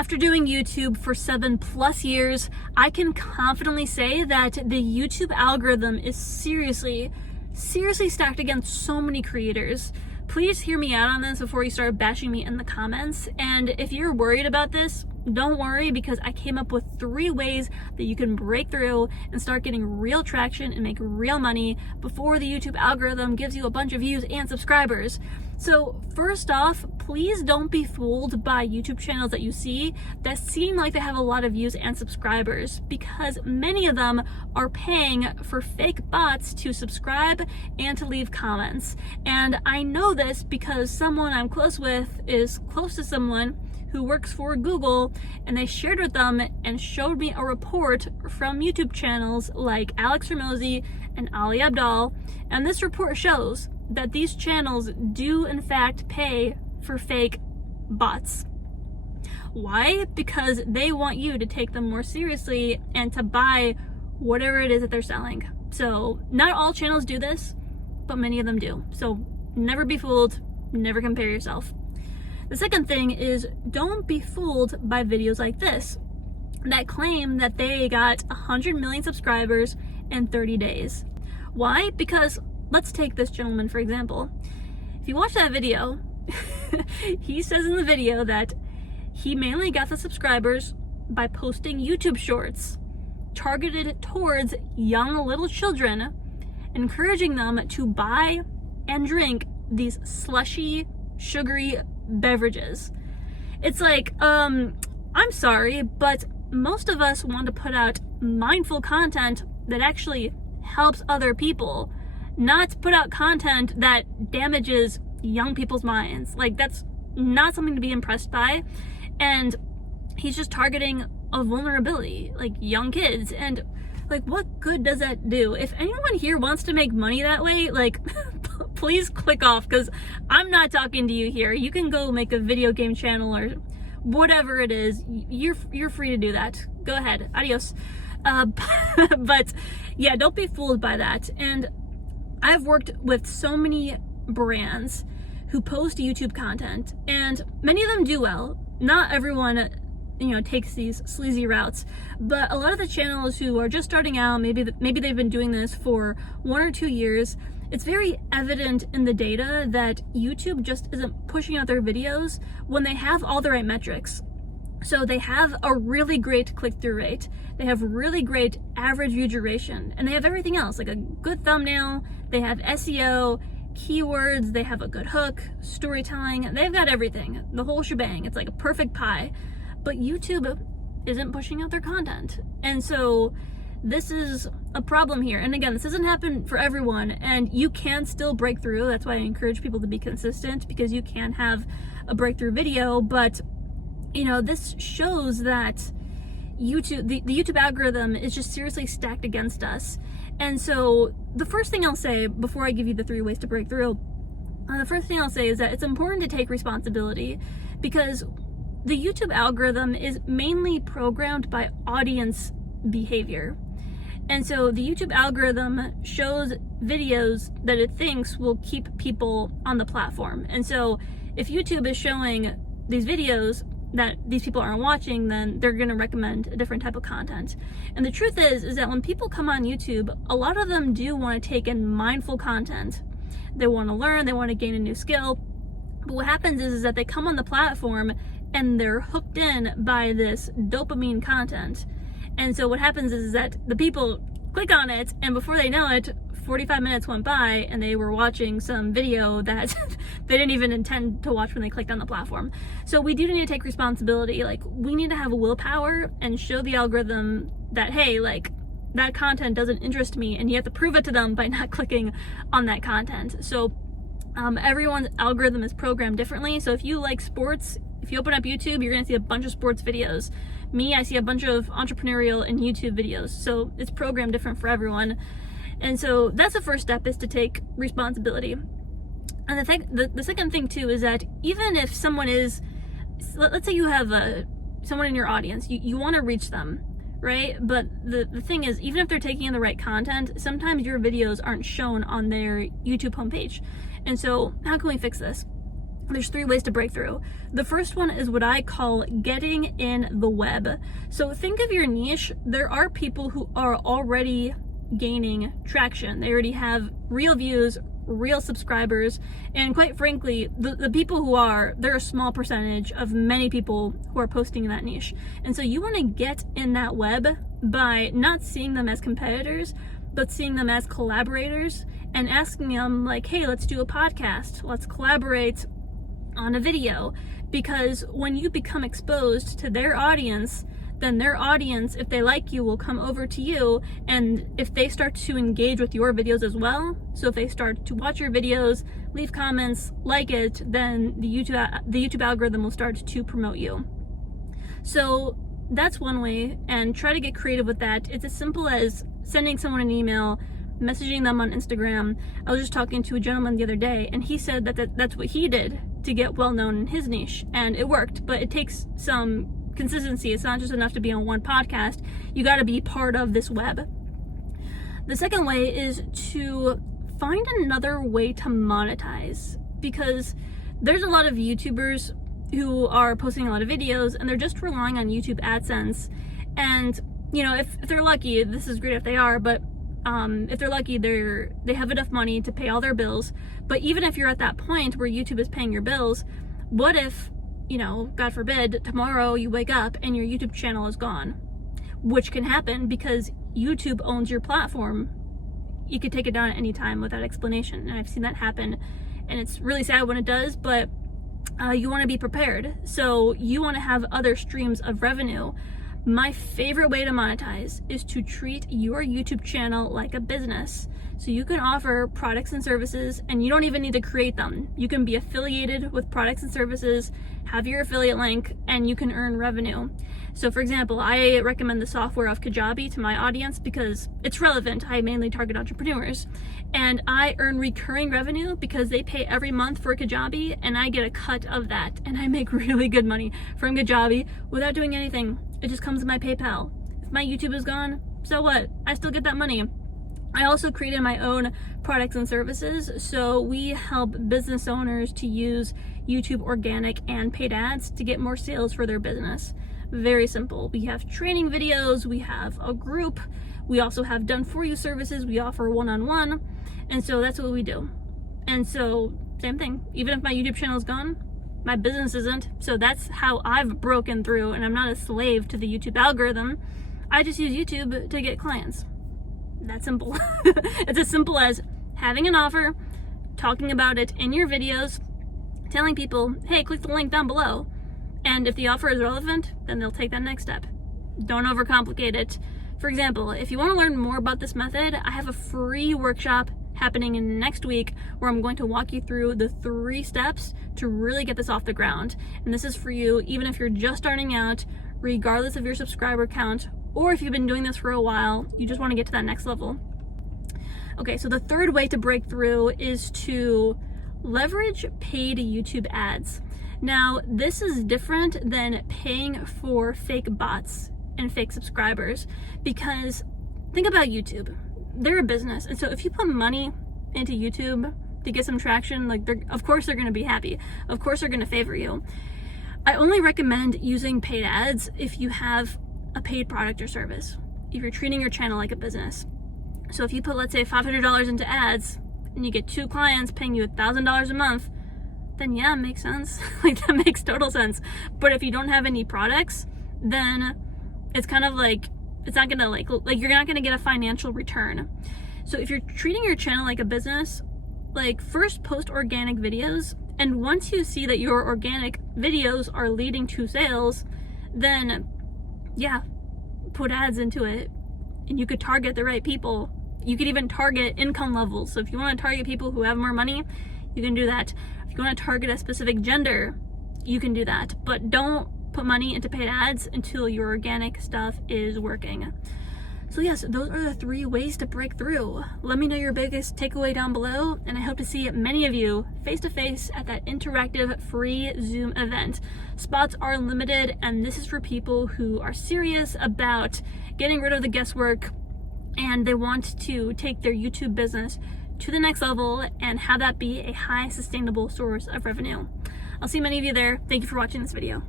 After doing YouTube for 7+ years, I can confidently say that the YouTube algorithm is seriously stacked against so many creators. Please hear me out on this before you start bashing me in the comments. And if you're worried about this, don't worry, because I came up with 3 ways that you can break through and start getting real traction and make real money before the YouTube algorithm gives you a bunch of views and subscribers. So first off, please don't be fooled by YouTube channels that you see that seem like they have a lot of views and subscribers, because many of them are paying for fake bots to subscribe and to leave comments. And I know this because someone I'm close with is close to someone who works for Google, and they shared with them and showed me a report from YouTube channels like Alex Ramosi and Ali Abdal, and this report shows that these channels do in fact pay for fake bots. Why? Because they want you to take them more seriously and to buy whatever it is that they're selling. So not all channels do this, but many of them do. So never be fooled, never compare yourself. The second thing is, don't be fooled by videos like this that claim that they got 100 million subscribers in 30 days. Why? Because let's take this gentleman for example. If you watch that video, he says in the video that he mainly got the subscribers by posting YouTube shorts targeted towards young little children, encouraging them to buy and drink these slushy, sugary beverages. It's like, I'm sorry, but most of us want to put out mindful content that actually helps other people, not put out content that damages young people's minds. Like, that's not something to be impressed by. And he's just targeting a vulnerability, like young kids. And like, what good does that do? If anyone here wants to make money that way, like, please click off, because I'm not talking to you here. You can go make a video game channel or whatever it is. You're free to do that. Go ahead. Adios. But yeah, don't be fooled by that. And I've worked with so many brands who post YouTube content, and many of them do well. Not everyone, takes these sleazy routes, but a lot of the channels who are just starting out, maybe they've been doing this for 1 or 2 years, it's very evident in the data that YouTube just isn't pushing out their videos when they have all the right metrics. So they have a really great click-through rate, they have really great average view duration, and they have everything else, like a good thumbnail, they have SEO, keywords, they have a good hook, storytelling, they've got everything, the whole shebang. It's like a perfect pie. But YouTube isn't pushing out their content. And so this is a problem here. And again, this doesn't happen for everyone, and you can still break through. That's why I encourage people to be consistent, because you can have a breakthrough video. But this shows that YouTube, the YouTube algorithm is just seriously stacked against us. And so the first thing I'll say before I give you the 3 ways to break through, the first thing I'll say is that it's important to take responsibility, because the YouTube algorithm is mainly programmed by audience behavior. And so the YouTube algorithm shows videos that it thinks will keep people on the platform. And so if YouTube is showing these videos that these people aren't watching, then they're going to recommend a different type of content. And the truth is that when people come on YouTube, a lot of them do want to take in mindful content. They want to learn, they want to gain a new skill. But what happens is that they come on the platform and they're hooked in by this dopamine content. And so what happens is that the people click on it, and before they know it, 45 minutes went by and they were watching some video that they didn't even intend to watch when they clicked on the platform. So we do need to take responsibility. Like, we need to have a willpower and show the algorithm that, hey, like, that content doesn't interest me, and you have to prove it to them by not clicking on that content. So everyone's algorithm is programmed differently. So if you like sports, if you open up YouTube, you're gonna see a bunch of sports videos. Me, I see a bunch of entrepreneurial and YouTube videos. So it's programmed different for everyone. And so that's the first step, is to take responsibility. And the second thing too is that even if someone is, let's say you have someone in your audience, you want to reach them, right? But the thing is, even if they're taking in the right content, sometimes your videos aren't shown on their YouTube homepage. And so how can we fix this? there's 3 ways to break through. The first one is what I call getting in the web. So think of your niche. There are people who are already gaining traction. They already have real views, real subscribers, and quite frankly, the people who are, they're a small percentage of many people who are posting in that niche. And so you want to get in that web by not seeing them as competitors, but seeing them as collaborators and asking them like, hey, let's do a podcast, let's collaborate on a video. Because when you become exposed to their audience, then their audience, if they like you, will come over to you. And if they start to engage with your videos as well, so if they start to watch your videos, leave comments, like it, then the YouTube algorithm will start to promote you. So that's one way, and try to get creative with that. It's as simple as sending someone an email, messaging them on Instagram. I was just talking to a gentleman the other day, and he said that's what he did to get well known in his niche, and it worked, but it takes some consistency. It's not just enough to be on one podcast. You got to be part of this web. The second way is to find another way to monetize, because there's a lot of YouTubers who are posting a lot of videos and they're just relying on YouTube AdSense. And you know, if they're lucky, this is great if they are, but if they're lucky, they have enough money to pay all their bills. But even if you're at that point where YouTube is paying your bills, what if, you know, God forbid, tomorrow you wake up and your YouTube channel is gone? Which can happen because YouTube owns your platform. You could take it down at any time without explanation. And I've seen that happen. And it's really sad when it does, but you want to be prepared. So you want to have other streams of revenue. My favorite way to monetize is to treat your YouTube channel like a business. So you can offer products and services, and you don't even need to create them. You can be affiliated with products and services, have your affiliate link, and you can earn revenue. So for example, I recommend the software of Kajabi to my audience because it's relevant. I mainly target entrepreneurs, and I earn recurring revenue because they pay every month for Kajabi, and I get a cut of that, and I make really good money from Kajabi without doing anything. It just comes in my PayPal. If my YouTube is gone, so what? I still get that money. I also created my own products and services. So we help business owners to use YouTube organic and paid ads to get more sales for their business. Very simple. We have training videos, we have a group, we also have done for you services, we offer one-on-one, and so that's what we do. And so same thing, even if my YouTube channel is gone, my business isn't. So that's how I've broken through, and I'm not a slave to the YouTube algorithm. I just use YouTube to get clients. That simple. It's as simple as having an offer, talking about it in your videos, telling people, hey, click the link down below. And if the offer is relevant, then they'll take that next step. Don't overcomplicate it. For example, if you want to learn more about this method, I have a free workshop happening in next week where I'm going to walk you through the 3 steps to really get this off the ground. And this is for you even if you're just starting out, regardless of your subscriber count, or if you've been doing this for a while, you just want to get to that next level. Okay, so the third way to break through is to leverage paid YouTube ads. Now, this is different than paying for fake bots and fake subscribers, because think about YouTube. They're a business, and so if you put money into YouTube to get some traction, like of course they're going to be happy. Of course they're going to favor you. I only recommend using paid ads if you have a paid product or service, if you're treating your channel like a business. So if you put, let's say, $500 into ads and you get 2 clients paying you $1,000 a month, then yeah, it makes sense. Like, that makes total sense. But if you don't have any products, then it's kind of like, it's not gonna like you're not gonna get a financial return. So if you're treating your channel like a business, like, first post organic videos, and once you see that your organic videos are leading to sales, then yeah, put ads into it, and you could target the right people. You could even target income levels. So if you want to target people who have more money, you can do that. If you want to target a specific gender, you can do that. But don't put money into paid ads until your organic stuff is working. So yes, those are the 3 ways to break through. Let me know your biggest takeaway down below, and I hope to see many of you face-to-face at that interactive free Zoom event. Spots are limited, and this is for people who are serious about getting rid of the guesswork, and they want to take their YouTube business to the next level and have that be a high sustainable source of revenue. I'll see many of you there. Thank you for watching this video.